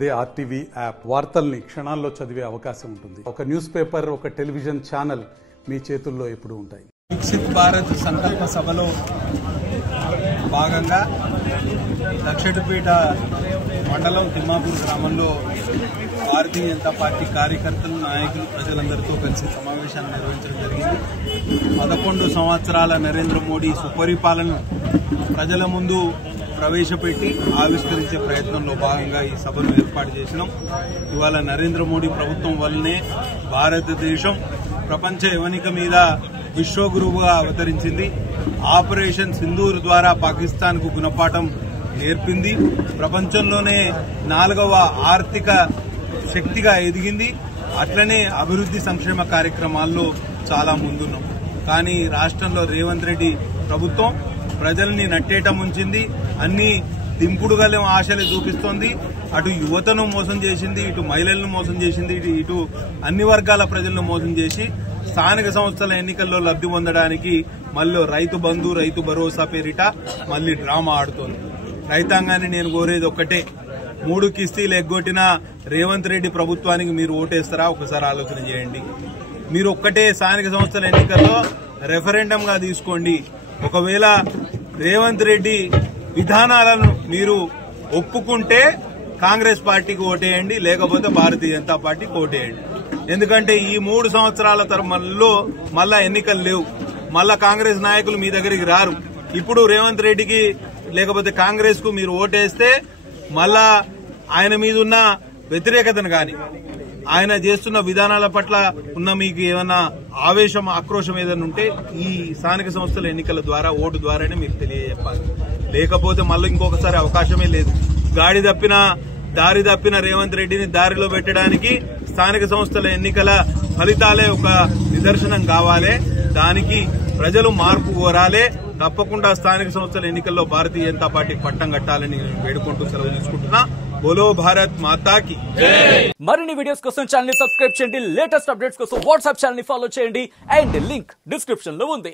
అదే RTV app వార్తల్ని క్షణాల్లో చదివే అవకాశం ఉంటుంది. ఒక న్యూస్ పేపర్, ఒక టెలివిజన్ ఛానల్ మీ చేతుల్లో ఎప్పుడూ ఉంటాయి. వికసిత్ భారత్ సంకల్ప సభలో భాగంగా దక్షిణపేట మండలం తిమ్మాపూర్ గ్రామంలో భారతీయ జనతా పార్టీ కార్యకర్తలు, నాయకులు, ప్రజలందరితో కలిసి సమావేశాన్ని నిర్వహించడం జరిగింది. 11 సంవత్సరాల నరేంద్ర మోడీ సుపరిపాలన ప్రజల ముందు ప్రవేశపెట్టి ఆవిష్కరించే ప్రయత్నంలో భాగంగా ఈ సభను ఏర్పాటు చేసినాం. ఇవాళ నరేంద్ర మోడీ ప్రభుత్వం వల్లనే భారతదేశం ప్రపంచ యవనిక మీద విశ్వగురువుగా అవతరించింది. ఆపరేషన్ సింధూర్ ద్వారా పాకిస్తాన్ కు గుణపాఠం నేర్పింది. ప్రపంచంలోనే 4వ ఆర్థిక శక్తిగా ఎదిగింది. అట్లనే అభివృద్ధి సంక్షేమ కార్యక్రమాల్లో చాలా ముందున్నాం. కానీ రాష్ట్రంలో రేవంత్ రెడ్డి ప్రభుత్వం ప్రజల్ని నట్టేట ముంచింది. అన్ని దింపుడుగల ఆశలు చూపిస్తోంది. అటు యువతను మోసం చేసింది, ఇటు మహిళలను మోసం చేసింది, ఇటు అన్ని వర్గాల ప్రజలను మోసం చేసి స్థానిక సంస్థల ఎన్నికల్లో లబ్ధి పొందడానికి మళ్ళీ రైతు బంధు, రైతు భరోసా పేరిట మళ్లీ డ్రామా ఆడుతోంది. రైతాంగాన్ని నేను కోరేది ఒక్కటే, 3 కిస్తీలు ఎగ్గొట్టిన రేవంత్ రెడ్డి ప్రభుత్వానికి మీరు ఓటేస్తారా? ఒకసారి ఆలోచన చేయండి. మీరు ఒక్కటే స్థానిక సంస్థల ఎన్నికల్లో రెఫరెండంగా తీసుకోండి. ఒకవేళ రేవంత్ రెడ్డి విధానాలను మీరు ఒప్పుకుంటే కాంగ్రెస్ పార్టీకి ఓటేయండి, లేకపోతే భారతీయ జనతా పార్టీకి ఓటేయండి. ఎందుకంటే ఈ 3 సంవత్సరాల తరమల్లో మళ్ళా ఎన్నికలు లేవు. మళ్ళా కాంగ్రెస్ నాయకులు మీ దగ్గరికి రారు. ఇప్పుడు రేవంత్ రెడ్డికి లేకపోతే కాంగ్రెస్ కు మీరు ఓటేస్తే మళ్ళా ఆయన మీద ఉన్న వ్యతిరేకతను గాని, ఆయన చేస్తున్న విధానాల పట్ల ఉన్న మీకు ఏమన్నా ఆవేశం, ఆక్రోశం ఏదైనా ఉంటే ఈ స్థానిక సంస్థల ఎన్నికల ద్వారా, ఓటు ద్వారానే మీకు తెలియజెప్పాలి. లేకపోతే మళ్ళీ ఇంకొకసారి అవకాశమే లేదు. దారి తప్పిన రేవంత్ రెడ్డిని దారిలో పెట్టడానికి స్థానిక సంస్థల ఎన్నికల ఫలితాలే ఒక నిదర్శనం కావాలి. దానికి ప్రజలు మార్పు కోరాలి. తప్పకుండా స్థానిక సంస్థల ఎన్నికల్లో భారతీయ జనతా పార్టీకి పట్టం కట్టాలని వేడుకుంటూ సెలవు తీసుకుంటున్నా. బోలో భారత్ మాతాకి. మరిన్ని వీడియోస్ కోసం ఛానల్ ని సబ్స్క్రైబ్ చేయండి. లేటెస్ట్ అప్డేట్స్ కోసం వాట్సాప్ ఛానల్ ని ఫాలో చేయండి. అండ్ లింక్ డిస్క్రిప్షన్ లో ఉంది.